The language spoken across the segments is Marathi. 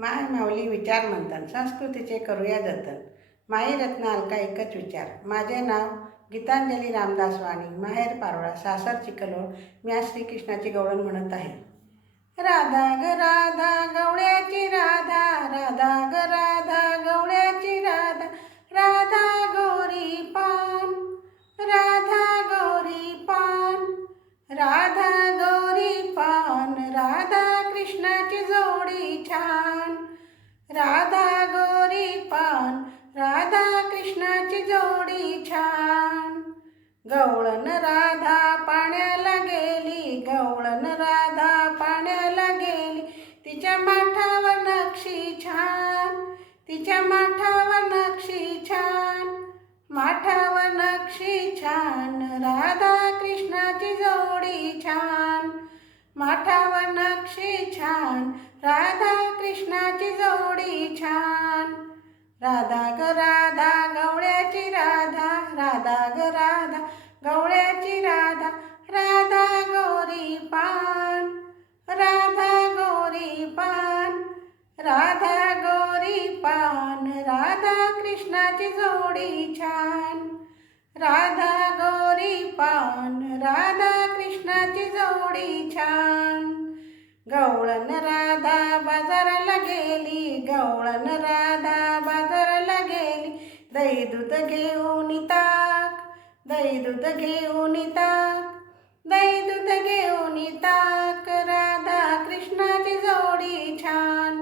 माय माऊली विचार म्हणतात संस्कृतीचे करूया जतन. माई रत्न अलका एकच विचार. माझे नाव गीतांजली रामदास वाणी. माहेर पारोळा सासर चिखलोड मी आज श्रीकृष्णाची गवळण म्हणत आहे. राधा ग राधा गवळ्याची राधा. राधा ग राधा गवळ्याची राधा. राधा गौरी पान. राधा गौरी पान. राधा गवळण राधा पाण्याला गेली गवळण राधा पाण्याला गेली. तिच्या माठावर नक्षी छान तिच्या माठावर नक्षी छान माठावर नक्षी छान राधा कृष्णाची जोडी छान माठावर नक्षी छान राधा कृष्णाची जोडी छान. राधा ग गवळ्याची राधा राधा गोरी पान राधा गोरी पान राधा गोरी पान राधा कृष्णाची जोडी छान राधा गोरी पान राधा कृष्णाची जोडी छान. गवळण राधा बाजाराला गेली गवळण राधा बाजाराला गेली दैदूत घेऊन ता दही दूध घेऊन ताक दही दूध घेऊन ताक राधा कृष्णाची जोडी छान.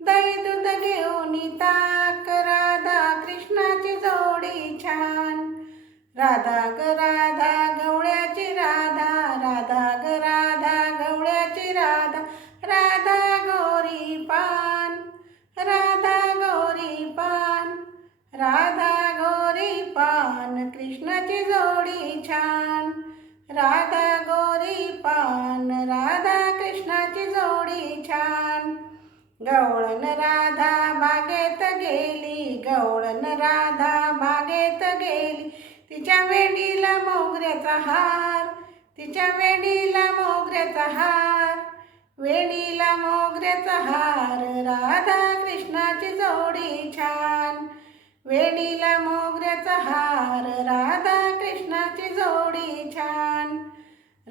दही दूध घेऊन ताक राधा कृष्णाची जोडी छान. राधा ग राधा गवळ्याची राधा. राधा ग राधा गवळ्याची राधा. राधा गौरी पान. राधा गौरी पान. राधा कृष्णाची जोडी छान. राधा गोरी पान राधा कृष्णाची जोडी छान. गवळण राधा बागेत गेली गवळण राधा बागेत गेली. तिच्या वेडीला मोगऱ्याचा हार तिच्या वेडीला मोगऱ्याचा हार. वेडीला मोगऱ्याचा हार राधा कृष्णाची जोडी छान. वेडीला मोगऱ्याचा हार राधा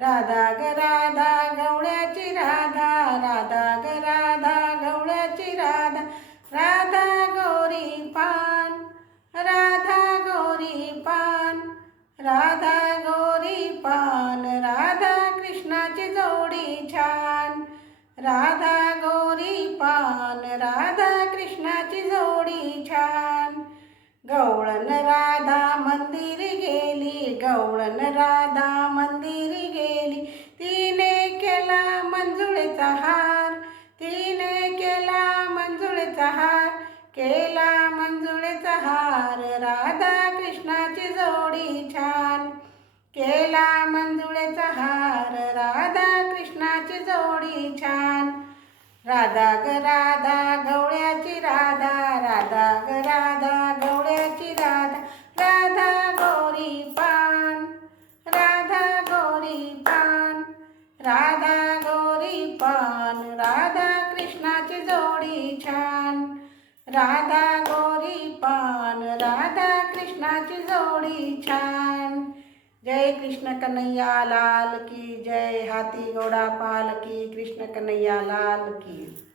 राधा ग राधा गवळ्याची राधा राधा ग राधा गवळ्याची राधा राधा गौरी पान राधा गौरी पान राधा गौरी पान राधा कृष्णाची जोडी छान राधा गौरी पान राधा कृष्णाची जोडी छान. गवळण राधा मंदिरी गेली गवळण राधा मंदिरी हार तिने केला मंजुळेचा हार. केला मंजुळेचा हार. राधा कृष्णाची जोडी छान. केला मंजुळेचा हार. राधा कृष्णाची जोडी छान. राधा ग राधा गवळ्याची राधा. राधा ग राधा गवळ्याची राधा. राधा गोरी पान. राधा गोरी पान. राधा राधा कृष्णाची जोडी छान. राधा गोरी पान राधा कृष्णाची जोडी छान. जय कृष्ण कन्हैया लाल की जय हाती घोडा पाल की कृष्ण कन्हैया लाल की.